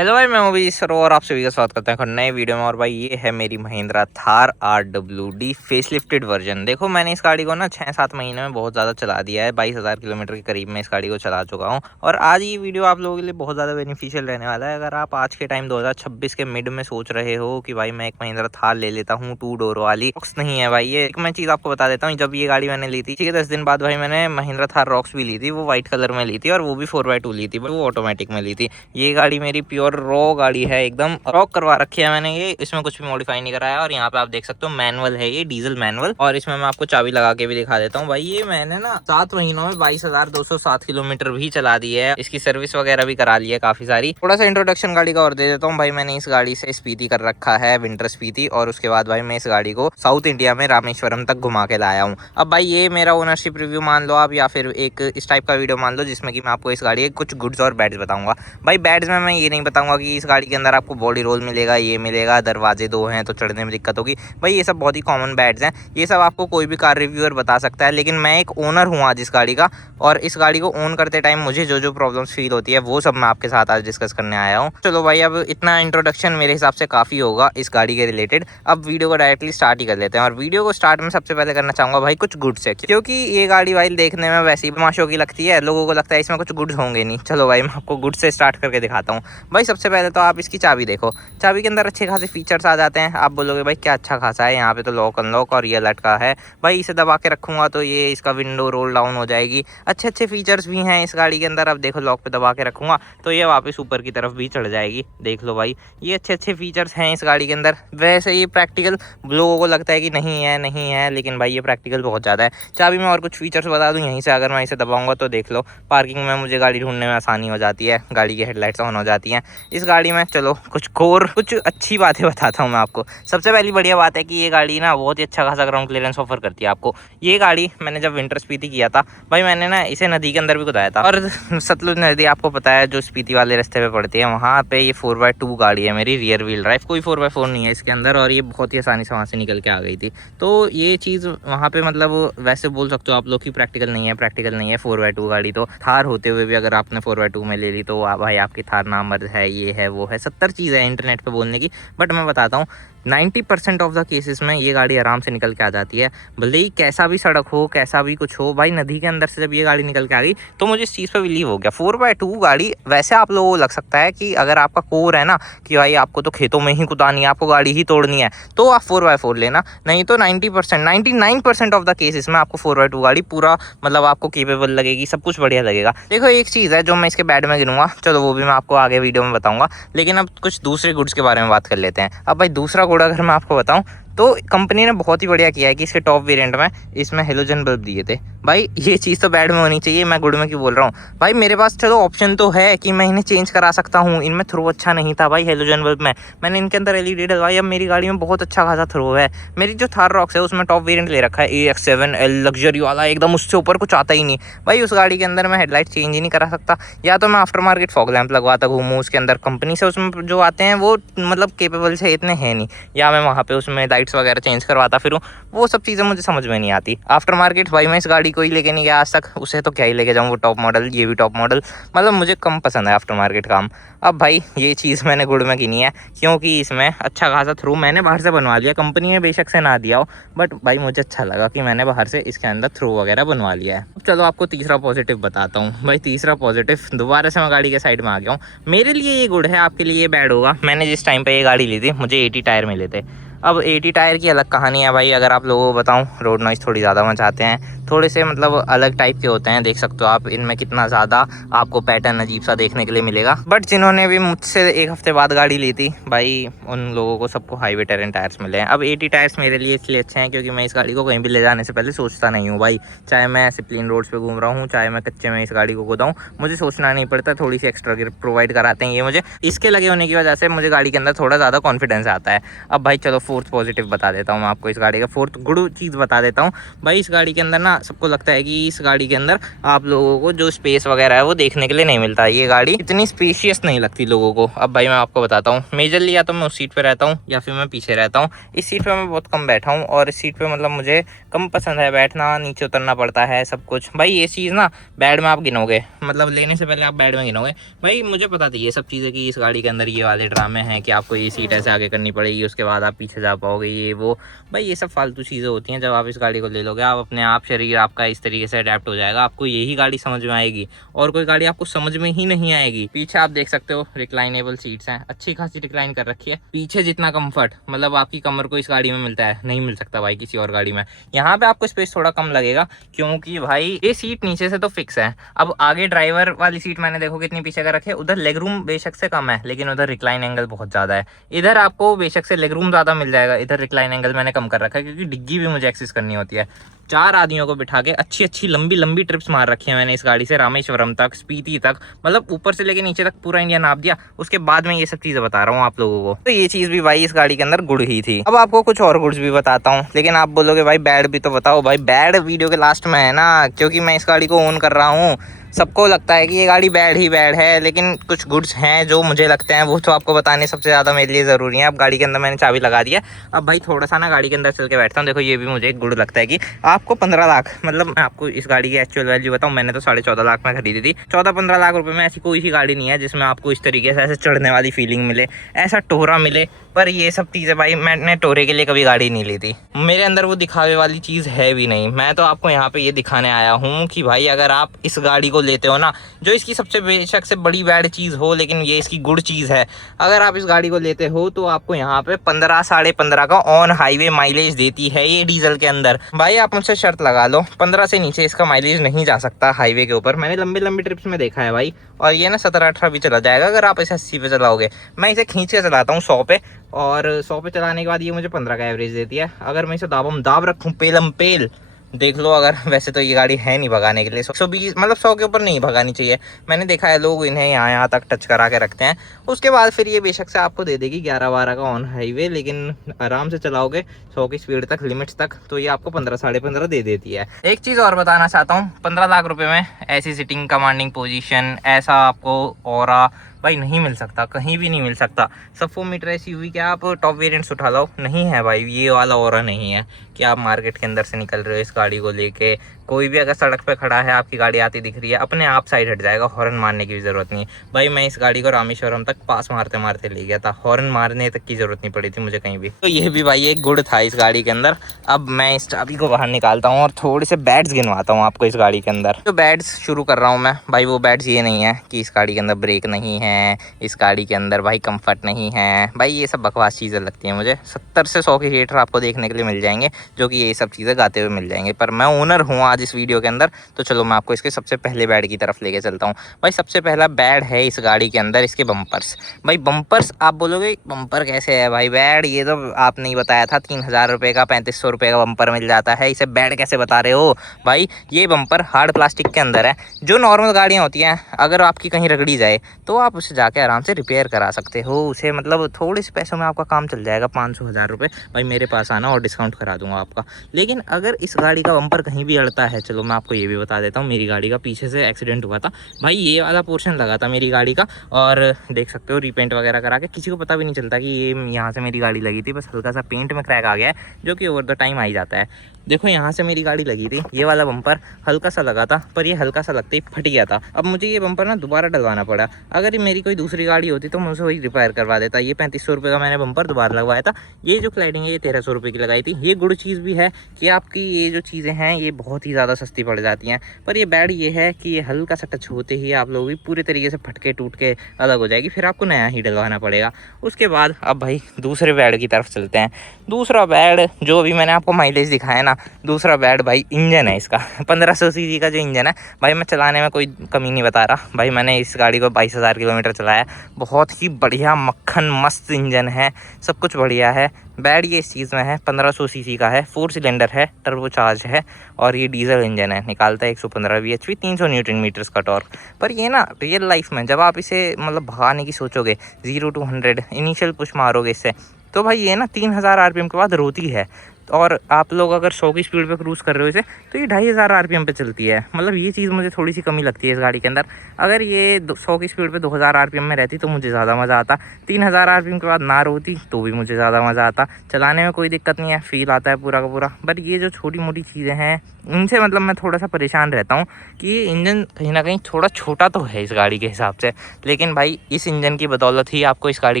Hello भाई, मैं अभी सर और आप सभी का स्वागत करता हूँ नए वीडियो में। और भाई ये है मेरी Mahindra Thar RWD face lifted version. देखो मैंने इस गाड़ी को ना 6-7 महीने में बहुत ज़्यादा चला दिया है। 22,000 किलोमीटर के करीब मैं इस गाड़ी को चला चुका हूँ। और आज ये वीडियो आप लोगों के लिए बहुत ज़्यादा बेनिफिशियल रहने वाला है। अगर आप आज के टाइम 2026 के मिड में सोच रहे हो कि भाई मैं एक महिंद्रा थार ले लेता हूँ 2 डोर वाली, रॉक्स नहीं है भाई। ये एक मैं चीज़ आपको बता देता हूँ, जब ये गाड़ी मैंने ली थी ठीक है 10 दिन बाद भाई मैंने महिंद्रा थार रॉक्स भी ली थी। वो व्हाइट कलर में ली थी और वो भी 4x2 ली थी, वो ऑटोमेटिक में ली थी। ये गाड़ी मेरी प्योर रॉ गाड़ी है, एकदम रॉक करवा रखी है मैंने। ये इसमें कुछ भी मॉडिफाई नहीं कराया। और यहाँ पे आप देख सकते हो मैनुअल है, ये डीजल मैनुअल। और इसमें मैं आपको चाबी लगा के भी दिखा देता हूँ। भाई ये मैंने ना 7 महीनों में 22,207 किलोमीटर भी चला दी है। इसकी सर्विस वगैरह भी करा ली है काफी सारी। थोड़ा सा इंट्रोडक्शन गाड़ी का और दे देता हूँ। भाई मैंने इस गाड़ी से स्पीति कर रखा है, विंटर स्पीति। और उसके बाद भाई मैं इस गाड़ी को साउथ इंडिया में रामेश्वरम तक घुमा के लाया हूँ। अब भाई ये मेरा ओनरशिप रिव्यू मान लो आप, या फिर एक इस टाइप का वीडियो मान लो जिसमें कि मैं आपको इस गाड़ी के कुछ गुड्स और बैड्स बताऊंगा। भाई बैड्स में मैं ये नहीं बताऊंगा कि इस गाड़ी के अंदर आपको बॉडी रोल मिलेगा, ये मिलेगा, दरवाजे 2 हैं तो चढ़ने में दिक्कत होगी। भाई ये सब बहुत ही कॉमन बैड्स हैं, ये सब आपको कोई भी कार रिव्यूअर बता सकता है। लेकिन मैं एक ओनर हूँ आज इस गाड़ी का, और इस गाड़ी को ओन करते टाइम मुझे जो जो प्रॉब्लम्स फील होती है वो सब मैं आपके साथ आज डिस्कस करने आया हूँ। चलो भाई अब इतना इंट्रोडक्शन मेरे हिसाब से काफ़ी होगा इस गाड़ी के रिलेटेड। अब वीडियो को डायरेक्टली स्टार्ट ही कर लेते हैं। और वीडियो को स्टार्ट में सबसे पहले करना चाहूँगा भाई कुछ गुड्स है, क्योंकि ये गाड़ी भाई देखने में वैसे ही माशो की लगती है, लोगों को लगता है इसमें कुछ गुड्स होंगे नहीं। चलो भाई मैं आपको गुड्स से स्टार्ट करके दिखाता हूँ। भाई सबसे पहले तो आप इसकी चाबी देखो, चाबी के अंदर अच्छे खासे फीचर्स आ जाते हैं। आप बोलोगे भाई क्या अच्छा खासा है, यहाँ पे तो लॉक अनलॉक और ये लटका है। भाई इसे दबा के रखूँगा तो ये इसका विंडो रोल डाउन हो जाएगी। अच्छे अच्छे फीचर्स भी हैं इस गाड़ी के अंदर। अब देखो लॉक पे दबा के रखूँगा तो ये वापस ऊपर की तरफ भी चढ़ जाएगी। देख लो भाई ये अच्छे अच्छे फीचर्स हैं इस गाड़ी के अंदर। वैसे ये प्रैक्टिकल लोगों को लगता है कि नहीं है, लेकिन भाई ये प्रैक्टिकल बहुत ज़्यादा है। चाबी में और कुछ फीचर्स बता दूँ यहीं से, अगर मैं इसे दबाऊँगा तो देख लो पार्किंग में मुझे गाड़ी ढूंढने में आसानी हो जाती है, गाड़ी की हेडलाइट्स ऑन हो जाती हैं इस गाड़ी में। चलो कुछ अच्छी बातें बताता हूँ मैं आपको। सबसे पहली बढ़िया बात है कि ये गाड़ी ना बहुत ही अच्छा खासा ग्राउंड क्लियरेंस ऑफर करती है आपको। ये गाड़ी मैंने जब विंटर स्पीति किया था भाई, मैंने ना इसे नदी के अंदर भी कुदाया था। और सतलुज नदी आपको पता है जो स्पीति वाले रास्ते पे पड़ती है, वहाँ पे ये 4x2 गाड़ी है मेरी, रियर व्हील ड्राइव, कोई 4x4 नहीं है इसके अंदर। और ये बहुत ही आसानी से वहाँ से निकल के आ गई थी। तो ये चीज़ वहाँ पे मतलब वैसे बोल सकते हो आप लोग की प्रैक्टिकल नहीं है 4x2 गाड़ी। तो थार होते हुए भी अगर आपने 4x2 में ले ली तो भाई आपकी थार नामर्द है, ये है वो है, 70 चीज़ है इंटरनेट पे बोलने की। बट मैं बताता हूँ 90% ऑफ द केसेस में ये गाड़ी आराम से निकल के आ जाती है। भले ही कैसा भी सड़क हो, कैसा भी कुछ हो, भाई नदी के अंदर से जब ये गाड़ी निकल के आ गई तो मुझे इस चीज़ पे बिलीव हो गया। 4x2 गाड़ी वैसे आप लोगों को लग सकता है कि अगर आपका कोर है ना कि भाई आपको तो खेतों में ही कुदानी है, आपको गाड़ी ही तोड़नी है, तो आप 4x4 लेना। नहीं तो 99% ऑफ द केसेस में आपको 4x2 गाड़ी पूरा मतलब आपको केपेबल लगेगी, सब कुछ बढ़िया लगेगा। देखो एक चीज़ है जो मैं इसके बैड में गिनूंगा, चलो वो भी मैं आपको आगे वीडियो में बताऊंगा। लेकिन अब कुछ दूसरे गुड्स के बारे में बात कर लेते हैं। अब भाई दूसरा गुड अगर मैं आपको बताऊं तो कंपनी ने बहुत ही बढ़िया किया है कि इसके टॉप वेरिएंट में इसमें हेलोजन बल्ब दिए थे। भाई ये चीज़ तो बैड में होनी चाहिए, मैं गुड में क्यों बोल रहा हूँ। भाई मेरे पास चलो ऑप्शन तो है कि मैं इन्हें चेंज करा सकता हूँ, इनमें थ्रो अच्छा नहीं था भाई हेलोजन बल्ब में, मैंने इनके अंदर LED डलवाई। अब मेरी गाड़ी में बहुत अच्छा खासा थ्रो है। मेरी जो थार रॉक्स है उसमें टॉप वेरिएंट ले रखा है AX7L लग्जरी वाला, एकदम उससे ऊपर कुछ आता ही नहीं। भाई उस गाड़ी के अंदर मैं हेडलाइट चेंज ही नहीं करा सकता, या तो मैं आफ्टर मार्केट फॉग लैंप लगवाता घूमूँ उसके अंदर। कंपनी से उसमें जो आते हैं वो मतलब केपेबल से इतने हैं नहीं, या मैं वहाँ पे उसमें लाइट्स वगैरह चेंज करवाता फिरूँ, वो सब चीज़ें मुझे समझ में नहीं आती। आफ्टर मार्केट भाई मैं इस गाड़ी को ही लेके नहीं गया आज तक, उसे तो क्या ही लेके जाऊँ, वो टॉप मॉडल, ये भी टॉप मॉडल, मतलब मुझे कम पसंद है आफ्टर मार्केट काम। अब भाई ये चीज़ मैंने गुड में गिनी है क्योंकि इसमें अच्छा खासा थ्रू मैंने बाहर से बनवा लिया, कंपनी ने बेशक से ना दिया हो, बट भाई मुझे अच्छा लगा कि मैंने बाहर से इसके अंदर थ्रू वगैरह बनवा लिया है। चलो आपको तीसरा पॉजिटिव बताता हूँ। भाई तीसरा पॉजिटिव, दोबारा से मैं गाड़ी के साइड में आ गया हूँ। मेरे लिए ये गुड है, आपके लिए ये बैड होगा। मैंने जिस टाइम पे ये गाड़ी ली थी मुझे 80 टायर मिले थे। अब 80 टायर की अलग कहानी है भाई, अगर आप लोगों को बताऊं रोड नॉइज़ थोड़ी ज़्यादा मचाते हैं, थोड़े से मतलब अलग टाइप के होते हैं। देख सकते हो आप इनमें कितना ज़्यादा आपको पैटर्न अजीब सा देखने के लिए मिलेगा। बट जिन्होंने भी मुझसे 1 हफ्ते बाद गाड़ी ली थी भाई उन लोगों को सबको हाईवे टेरेन टायर्स मिले हैं। अब 80 टायर्स मेरे लिए इसलिए अच्छे हैं क्योंकि मैं इस गाड़ी को कहीं भी ले जाने से पहले सोचता नहीं हूँ भाई। चाहे मैं ऐसे प्लेन रोड्स पर घूम रहा हूँ, चाहे मैं कच्चे में इस गाड़ी को कुदाऊँ, मुझे सोचना नहीं पड़ता। थोड़ी सी एक्स्ट्रा गियर प्रोवाइड कराते हैं ये मुझे, इसके लगे होने की वजह से मुझे गाड़ी के अंदर थोड़ा ज़्यादा कॉन्फिडेंस आता है। अब भाई चलो फोर्थ पॉजिटिव बता देता हूँ मैं आपको इस गाड़ी का, फोर्थ गुड चीज़ बता देता हूँ। भाई इस गाड़ी के अंदर ना सबको लगता है कि इस गाड़ी के अंदर आप लोगों को जो स्पेस वगैरह है वो देखने के लिए नहीं मिलता। ये गाड़ी इतनी स्पेशियस नहीं लगती लोगों को। अब भाई मैं आपको बताता हूँ, मेजरली या तो मैं उस सीट पे रहता हूँ या फिर मैं पीछे रहता हूँ। इस सीट पे मैं बहुत कम बैठा हूँ और इस सीट पे मतलब मुझे कम पसंद है बैठना, नीचे उतरना पड़ता है सब कुछ। भाई ये चीज़ ना बैड में आप गिनोगे, मतलब लेने से पहले आप बैड में गिनोगे। भाई मुझे पता थी ये सब चीज़ें कि इस गाड़ी के अंदर ये वाले ड्रामे हैं कि आपको ये सीट ऐसे आगे करनी पड़ेगी, उसके बाद आप पीछे जा पाओगे, ये वो। भाई ये सब फालतू चीज़ें होती हैं। जब आप इस गाड़ी को ले लोगे आप अपने आप शरीर आपका इस तरीके से अडेप्ट हो जाएगा, आपको यही गाड़ी समझ में आएगी और कोई गाड़ी आपको समझ में ही नहीं आएगी। पीछे आप देख सकते हो रिक्लाइनेबल सीट्स हैं, अच्छी खासी रिक्लाइन कर रखी है। पीछे जितना कंफर्ट मतलब आपकी कमर को इस गाड़ी में मिलता है नहीं मिल सकता भाई किसी और गाड़ी में। यहाँ पे आपको स्पेस थोड़ा कम लगेगा क्योंकि भाई ये सीट नीचे से तो फिक्स है। अब आगे ड्राइवर वाली सीट मैंने देखो कितनी पीछे कर रखी है, उधर लेग रूम बेशक से कम है लेकिन उधर रिक्लाइन एंगल बहुत ज़्यादा है। इधर आपको बेशक से लेग रूम ज़्यादा मिल जाएगा, इधर रिक्लाइन एंगल मैंने कम कर रखा है क्योंकि डिग्गी भी मुझे एक्सेस करनी होती है। 4 आदमियों को बिठा के अच्छी लंबी लंबी ट्रिप्स मार रखी है मैंने इस गाड़ी से, रामेश्वरम तक, स्पीति तक, मतलब ऊपर से लेके नीचे तक पूरा इंडिया नाप दिया। उसके बाद में ये सब चीज़ें बता रहा हूँ आप लोगों को। तो ये चीज़ भी भाई इस गाड़ी के अंदर गुड़ ही थी। अब आपको कुछ और गुड्स भी बताता हूँ, लेकिन आप बोलोगे भाई बैड भी तो बताओ। भाई बैड वीडियो के लास्ट में है ना, क्योंकि मैं इस गाड़ी को ओन कर रहा हूँ। सबको लगता है कि ये गाड़ी बैड ही बैड है, लेकिन कुछ गुड्स हैं जो मुझे लगते हैं वो तो आपको बताने सबसे ज़्यादा मेरे लिए ज़रूरी है। अब गाड़ी के अंदर मैंने चाबी लगा दी है। अब भाई थोड़ा सा ना गाड़ी के अंदर चल के बैठता हूँ। देखो ये भी मुझे एक गुड लगता है कि आपको 15 लाख, मतलब मैं आपको इस गाड़ी की एक्चुअल वैल्यू बताऊँ, मैंने तो 14.5 लाख में खरीदी थी। 14-15 लाख रुपए में ऐसी कोई सी गाड़ी नहीं है जिसमें आपको इस तरीके से ऐसे चढ़ने वाली फीलिंग मिले, ऐसा टोहरा मिले। पर ये सब चीज़ें भाई मैंने टोरे के लिए कभी गाड़ी नहीं ली थी, मेरे अंदर वो दिखावे वाली चीज़ है भी नहीं। मैं तो आपको यहाँ पे ये दिखाने आया हूँ कि भाई अगर आप इस गाड़ी को लेते हो ना, जो इसकी सबसे बेशक से बड़ी बैड चीज़ हो लेकिन ये इसकी गुड चीज़ है, अगर आप इस गाड़ी को लेते हो तो आपको यहाँ पे 15 15.5 का ऑन हाईवे माइलेज देती है ये डीजल के अंदर। भाई आप मुझसे शर्त लगा लो 15 से नीचे इसका माइलेज नहीं जा सकता हाईवे के ऊपर। मैंने लंबी लंबी ट्रिप्स में देखा है भाई, और ये ना 17-18 भी चला जाएगा अगर आप इसे 80 पे चलाओगे। मैं इसे खींच के चलाता हूँ 100 पे, और 100 पे चलाने के बाद ये मुझे 15 का एवरेज देती है। अगर मैं इसे दाबम दाब रखूँ पेलम पेल, देख लो। अगर वैसे तो ये गाड़ी है नहीं भगाने के लिए, 120 मतलब 100 के ऊपर नहीं भगानी चाहिए। मैंने देखा है लोग इन्हें यहाँ तक टच करा के रखते हैं, उसके बाद फिर ये बेशक से आपको दे देगी 11-12 का ऑन हाईवे, लेकिन आराम से चलाओगे 100 की स्पीड तक, लिमिट्स तक, तो ये आपको 15-15.5 दे देती है। एक चीज़ और बताना चाहता हूँ, 15 लाख रुपए में ऐसी सिटिंग, कमांडिंग पोजीशन, ऐसा आपको ऑरा भाई नहीं मिल सकता, कहीं भी नहीं मिल सकता। सब 4 मीटर SUV क्या आप टॉप वेरिएंट्स उठा लो, नहीं है भाई ये वाला ऑरा नहीं है कि आप मार्केट के अंदर से निकल रहे हो इस गाड़ी को लेके। कोई भी अगर सड़क पे खड़ा है, आपकी गाड़ी आती दिख रही है, अपने आप साइड हट जाएगा, हॉर्न मारने की भी ज़रूरत नहीं है। भाई मैं इस गाड़ी को रामेश्वरम तक पास मारते मारते ले गया था, हॉर्न मारने तक की ज़रूरत नहीं पड़ी थी मुझे कहीं भी। तो ये भी भाई एक गुड था इस गाड़ी के अंदर। अब मैं इस चाबी को बाहर निकालता हूँ और थोड़े से बैड्स गिनवाता हूँ आपको इस गाड़ी के अंदर। जो बैड्स शुरू कर रहा हूँ मैं भाई, वो बैड्स ये नहीं है कि इस गाड़ी के अंदर ब्रेक नहीं है, इस गाड़ी के अंदर भाई कंफर्ट नहीं है। भाई ये सब बकवास चीज़ें लगती हैं मुझे। 70 से 100 के थिएटर आपको देखने के लिए मिल जाएंगे जो कि ये सब चीज़ें गाते हुए मिल जाएंगे, पर मैं ओनर हूँ आज इस वीडियो के अंदर, तो चलो मैं आपको इसके सबसे पहले बैड की तरफ लेके चलता हूँ। भाई सबसे पहला बैड है इस गाड़ी के अंदर इसके बम्पर्स। भाई बम्पर्स आप बोलोगे बम्पर कैसे है भाई बैड, ये तो आपने ही बताया था 3000 रुपये का 3500 रुपये का बम्पर मिल जाता है, इसे बैड कैसे बता रहे हो। भाई ये बम्पर हार्ड प्लास्टिक के अंदर है। जो नॉर्मल गाड़ियाँ होती हैं अगर आपकी कहीं रगड़ी जाए तो आप उसे जाके आराम से रिपेयर करा सकते हो उसे, मतलब थोड़े से पैसों में आपका काम चल जाएगा, 500-1000 रुपये। भाई मेरे पास आना और डिस्काउंट करा दूंगा आपका। लेकिन अगर इस गाड़ी का बम्पर कहीं भी अड़ता है, चलो मैं आपको ये भी बता देता हूँ, मेरी गाड़ी का पीछे से एक्सीडेंट हुआ था भाई, ये वाला पोर्शन लगा था मेरी गाड़ी का, और देख सकते हो रीपेंट वगैरह करा के, किसी को पता भी नहीं चलता कि ये यहाँ से मेरी गाड़ी लगी थी, बस हल्का सा पेंट में क्रैक आ गया है जो कि ओवर द टाइम आ ही जाता है। देखो यहाँ से मेरी गाड़ी लगी थी, ये वाला बम्पर हल्का सा लगा था, पर ये हल्का सा लगते ही फट गया था। अब मुझे ये बम्पर ना दोबारा डलवाना पड़ा। अगर ये मेरी कोई दूसरी गाड़ी होती तो मैं उसे वही रिपेयर करवा देता। ये 3500 रुपये का मैंने बम्पर दोबारा लगवाया था। ये जो क्लाइडिंग है ये 1300 रुपये की लगाई थी। ये गुड चीज़ भी है कि आपकी ये जो चीज़ें हैं ये बहुत ही ज़्यादा सस्ती पड़ जाती हैं, पर ये बैड ये है कि ये हल्का सा टच होते ही आप लोग भी पूरे तरीके से फटके टूट के अलग हो जाएगी, फिर आपको नया ही डलवाना पड़ेगा। उसके बाद अब भाई दूसरे बैड की तरफ चलते हैं। दूसरा बैड जो अभी मैंने आपको माइलेज दिखाया ना, दूसरा बैड भाई इंजन है इसका। 1500 सीसी का जो इंजन है भाई, मैं चलाने में कोई कमी नहीं बता रहा भाई, मैंने इस गाड़ी को 22,000 किलोमीटर चलाया। बहुत ही बढ़िया मक्खन मस्त इंजन है, सब कुछ बढ़िया है। बैड ये इस चीज़ में है 1500 सीसी का है, 4 सिलेंडर है, टर्बोचार्ज है, और ये डीजल इंजन है, निकालता है 115 bhp, 300 न्यूटन मीटर्स का टॉर्क। पर ये ना रियल लाइफ में जब आप इसे मतलब भगाने की सोचोगे, 0 to 100 इनिशियल पुश मारोगे इससे, तो भाई ये ना 3000 RPM के बाद रोती है। और आप लोग अगर 100 की स्पीड पे क्रूज़ कर रहे हो इसे, तो ये 2500 आरपीएम पे चलती है। मतलब ये चीज़ मुझे थोड़ी सी कमी लगती है इस गाड़ी के अंदर। अगर ये 100 की स्पीड पे 2000 आरपीएम में रहती तो मुझे ज़्यादा मज़ा आता। 3000 आरपीएम के बाद ना रोती तो भी मुझे ज़्यादा मज़ा आता। चलाने में कोई दिक्कत नहीं है, फील आता है पूरा का पूरा। बट ये जो छोटी मोटी चीज़ें हैं इनसे मतलब मैं थोड़ा सा परेशान रहता हूँ कि ये इंजन कहीं ना कहीं थोड़ा छोटा तो है इस गाड़ी के हिसाब से, लेकिन भाई इस इंजन की बदौलत ही आपको इस गाड़ी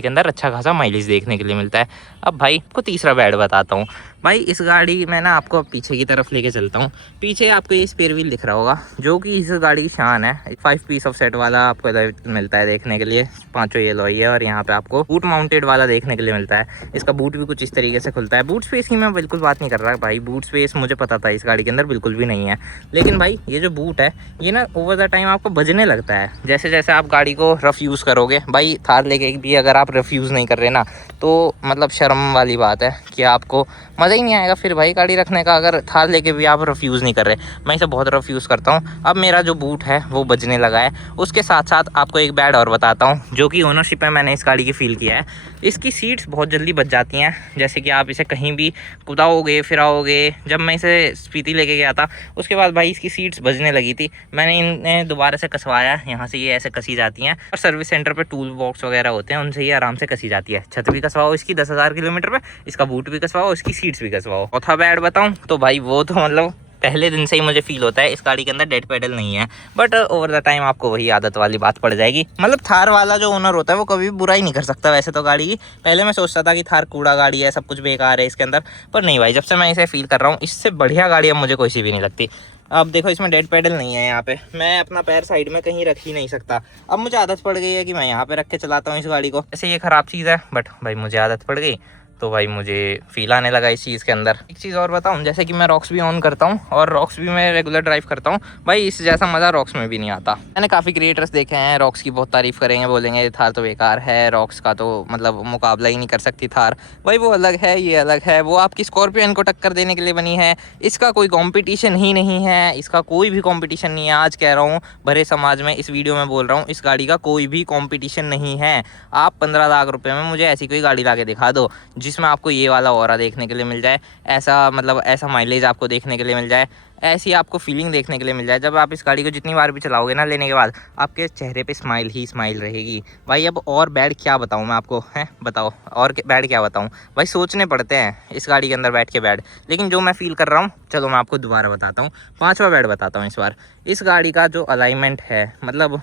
के अंदर अच्छा खासा माइलेज देखने के लिए मिलता है। अब भाई आपको तीसरा बैड बताता हूँ। भाई इस गाड़ी में ना आपको पीछे की तरफ लेके चलता हूँ। पीछे आपको ये स्पेयर व्हील दिख रहा होगा, जो कि इस गाड़ी की शान है। 5 पीस ऑफ सेट वाला आपको मिलता है देखने के लिए, 5 ये लॉई है। और यहाँ पे आपको बूट माउंटेड वाला देखने के लिए मिलता है। इसका बूट भी कुछ इस तरीके से खुलता है। बूट स्पेस की मैं बिल्कुल बात नहीं कर रहा भाई, बूट स्पेस मुझे पता था इस गाड़ी के अंदर बिल्कुल भी नहीं है। लेकिन भाई ये जो बूट है ये ना ओवर द टाइम आपको बजने लगता है, जैसे जैसे आप गाड़ी को रफ़ यूज़ करोगे। भाई थार लेके भी अगर आप रफ़ यूज़ नहीं कर रहे ना, तो मतलब शर्म वाली बात है कि आपको मज़ा ही नहीं आएगा फिर भाई गाड़ी रखने का, अगर थार लेके भी आप रफ़ यूज़ नहीं कर रहे। मैं इसे बहुत रफ़ यूज़ करता हूँ। अब मेरा जो बूट है वो बजने लगा है। उसके साथ साथ आपको एक बैड और बताता हूँ, जो कि ओनरशिप में मैंने इस गाड़ी की फ़ील किया है। इसकी सीट्स बहुत जल्दी बज जाती हैं। जैसे कि आप इसे कहीं भी कुदाओगे फिराओगे। जब मैं इसे स्पीति लेके गया था उसके बाद भाई इसकी सीट्स बजने लगी थी। मैंने इन्हें दोबारा से कसवाया, यहाँ से ये ऐसे कसी जाती हैं। और सर्विस सेंटर पे टूल बॉक्स वगैरह होते हैं, उनसे ये आराम से कसी जाती है। छत भी कसवाओ इसकी 10,000 किलोमीटर पे, इसका बूट भी कसवाओ, इसकी सीट्स भी कसवाओ। चौथा बैड बताऊँ तो भाई वो तो मतलब पहले दिन से ही मुझे फील होता है इस गाड़ी के अंदर डेड पेडल नहीं है। बट ओवर द टाइम आपको वही आदत वाली बात पड़ जाएगी। मतलब थार वाला जो ओनर होता है वो कभी भी बुरा ही नहीं कर सकता वैसे तो गाड़ी की। पहले मैं सोचता था कि थार कूड़ा गाड़ी है, सब कुछ बेकार है इसके अंदर, पर नहीं भाई, जब से मैं इसे फील कर रहा हूँ इससे बढ़िया गाड़ी अब मुझे कोई सी भी नहीं लगती। अब देखो इसमें डेड पेडल नहीं है, यहाँ पे मैं अपना पैर साइड में कहीं रख ही नहीं सकता। अब मुझे आदत पड़ गई है कि मैं यहाँ पे रख के चलाता हूँ इस गाड़ी को। ऐसे ये ख़राब चीज़ है बट भाई मुझे आदत पड़ गई, तो भाई मुझे फील आने लगा इस चीज़ के अंदर। एक चीज़ और बताऊं, जैसे कि मैं रॉक्स भी ऑन करता हूं और रॉक्स भी मैं रेगुलर ड्राइव करता हूं। भाई इस जैसा मज़ा रॉक्स में भी नहीं आता। मैंने काफ़ी क्रिएटर्स देखे हैं रॉक्स की बहुत तारीफ़ करेंगे, बोलेंगे थार तो बेकार है, रॉक्स का तो मतलब मुकाबला ही नहीं कर सकती थार। भाई वो अलग है, ये अलग है। वो आपकी स्कॉर्पियन को टक्कर देने के लिए बनी है, इसका कोई कॉम्पिटिशन ही नहीं है। इसका कोई भी कॉम्पिटिशन नहीं है। आज कह रहा हूँ, भरे समाज में इस वीडियो में बोल रहा हूँ, इस गाड़ी का कोई भी कॉम्पिटिशन नहीं है। आप 15 लाख रुपये में मुझे ऐसी कोई गाड़ी ला के दिखा दो जिसमें आपको ये वाला ऑरा देखने के लिए मिल जाए, ऐसा मतलब ऐसा माइलेज आपको देखने के लिए मिल जाए, ऐसी आपको फीलिंग देखने के लिए मिल जाए। जब आप इस गाड़ी को जितनी बार भी चलाओगे ना लेने के बाद, आपके चेहरे पे स्माइल ही स्माइल रहेगी। भाई अब और बैड क्या बताऊँ मैं आपको, हैं बताओ और बैड क्या बताऊँ। भाई सोचने पड़ते हैं इस गाड़ी के अंदर बैठ के बैड, लेकिन जो मैं फील कर रहा हूँ चलो मैं आपको दोबारा बताता हूँ। 5वां बैड बताता हूँ इस बार। इस गाड़ी का जो अलाइनमेंट है, मतलब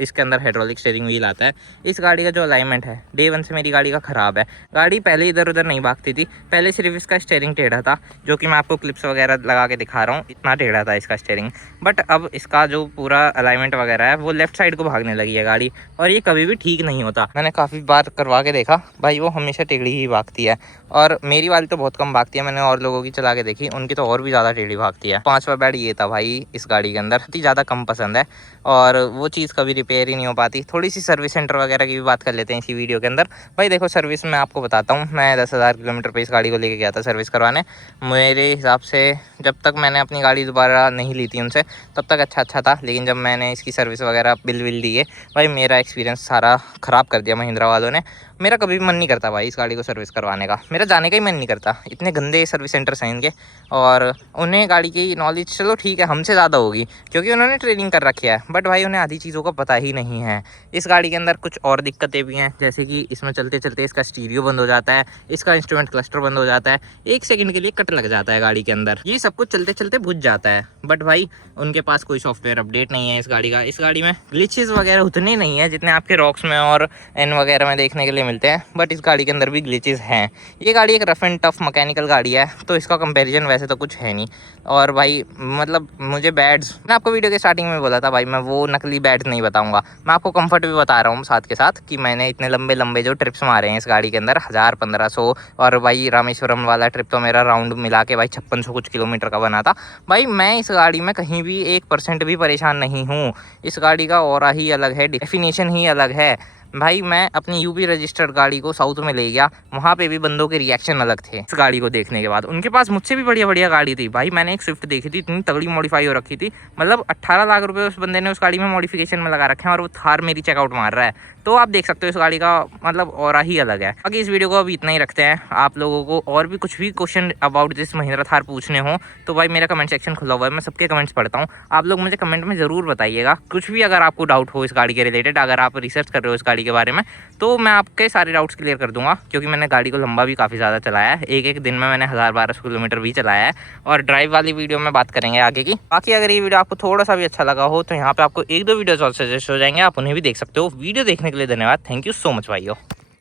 इसके अंदर हाइड्रोलिक स्टीयरिंग व्हील आता है। इस गाड़ी का जो अलाइनमेंट है डे 1 से मेरी गाड़ी का ख़राब है। गाड़ी पहले इधर उधर नहीं भागती थी, पहले सिर्फ इसका स्टीयरिंग टेढ़ा था, जो कि मैं आपको क्लिप्स वगैरह लगा के दिखा रहा हूँ, इतना टेढ़ा था इसका स्टीयरिंग। बट अब इसका जो पूरा अलाइनमेंट वगैरह है वो लेफ्ट साइड को भागने लगी है गाड़ी, और ये कभी भी ठीक नहीं होता। मैंने काफ़ी बार करवा के देखा भाई, वो हमेशा टेढ़ी ही भागती है। और मेरी वाली तो बहुत कम भागती है, मैंने और लोगों की चला के देखी, उनकी तो और भी ज़्यादा टेढ़ी भागती है। 5वां बैड ये था भाई इस गाड़ी के अंदर, बहुत ही ज़्यादा कम पसंद है और वो चीज़ कभी रिपेयर ही नहीं हो पाती। थोड़ी सी सर्विस सेंटर वगैरह की भी बात कर लेते हैं इसी वीडियो के अंदर। भाई देखो सर्विस में आपको बताता हूँ, मैं 10,000 किलोमीटर पे इस गाड़ी को लेके गया था सर्विस करवाने। मेरे हिसाब से जब तक मैंने अपनी गाड़ी दोबारा नहीं ली थी उनसे तब तक अच्छा था, लेकिन जब मैंने इसकी सर्विस वगैरह बिल दिए, भाई मेरा एक्सपीरियंस सारा ख़राब कर दिया महिंद्रा वालों ने। मेरा कभी भी मन नहीं करता भाई इस गाड़ी को सर्विस करवाने का, मेरा जाने का ही मन नहीं करता। इतने गंदे सर्विस सेंटर्स हैं इनके, और उन्हें गाड़ी की नॉलेज चलो ठीक है हमसे ज़्यादा होगी क्योंकि उन्होंने ट्रेनिंग कर रखी है, बट भाई उन्हें आधी चीज़ों का पता ही नहीं है। इस गाड़ी के अंदर कुछ और दिक्कतें भी हैं, जैसे कि इसमें चलते चलते इसका स्टीरियो बंद हो जाता है, इसका इंस्ट्रूमेंट क्लस्टर बंद हो जाता है, 1 सेकंड के लिए कट लग जाता है गाड़ी के अंदर। ये सब कुछ चलते चलते बुझ जाता है, बट भाई उनके पास कोई सॉफ्टवेयर अपडेट नहीं है इस गाड़ी का। इस गाड़ी में ग्लिचेस वगैरह उतने नहीं है जितने आपके रॉक्स में और एन वगैरह में देखने के लिए मिलते हैं, बट इस गाड़ी के अंदर भी ग्लिचेस हैं। ये गाड़ी एक रफ एंड टफ मैकेनिकल गाड़ी है, तो इसका कंपैरिजन वैसे तो कुछ है नहीं। और भाई मतलब मुझे बैड्स, मैं आपको वीडियो के स्टार्टिंग में बोला था भाई मैं वो नकली बैड्स नहीं बताऊंगा, मैं आपको कंफर्ट भी बता रहा हूँ साथ के साथ कि मैंने इतने लंबे लंबे जो ट्रिप्स मारे हैं इस गाड़ी के अंदर 1000-1500, और भाई रामेश्वरम वाला ट्रिप तो मेरा राउंड मिला के भाई 5600 कुछ किलोमीटर का बना था। भाई मैं इस गाड़ी में कहीं भी 1% भी परेशान नहीं हूँ। इस गाड़ी का ऑरा ही अलग है, डेफिनेशन ही अलग है। भाई मैं अपनी यूपी रजिस्टर्ड गाड़ी को साउथ में ले गया, वहाँ पे भी बंदों के रिएक्शन अलग थे इस गाड़ी को देखने के बाद। उनके पास मुझसे भी बढ़िया बढ़िया गाड़ी थी भाई। मैंने एक स्विफ्ट देखी थी, इतनी तगड़ी मॉडिफाई हो रखी थी, मतलब 18 लाख रुपए उस बंदे ने उस गाड़ी में मॉडिफिकेशन में लगा रखे हैं और वो थार मेरी चेकआउट मार रहा है। तो आप देख सकते हो इस गाड़ी का मतलब ऑरा ही अलग है। बाकी इस वीडियो को अभी इतना ही रखते हैं। आप लोगों को और भी कुछ भी question about this Mahindra Thar पूछने हो तो भाई मेरा कमेंट सेक्शन खुला हुआ है, मैं सबके कमेंट्स पढ़ता हूँ। आप लोग मुझे कमेंट में ज़रूर बताइएगा कुछ भी, अगर आपको डाउट हो इस गाड़ी के रिलेटेड, अगर आप रिसर्च कर रहे हो इस गाड़ी के बारे में, तो मैं आपके सारे डाउट्स क्लियर कर दूंगा। क्योंकि मैंने गाड़ी को लंबा भी काफ़ी ज़्यादा चलाया है, एक दिन में मैंने 1000-1200 किलोमीटर भी चलाया है। और ड्राइव वाली वीडियो में बात करेंगे आगे की। बाकी अगर ये वीडियो आपको थोड़ा सा भी अच्छा लगा हो तो यहाँ पे आपको 1-2 वीडियोस और सजेस्ट हो जाएंगे, आप उन्हें भी देख सकते हो। वीडियो देखने के लिए धन्यवाद, थैंक यू सो मच भाइयों।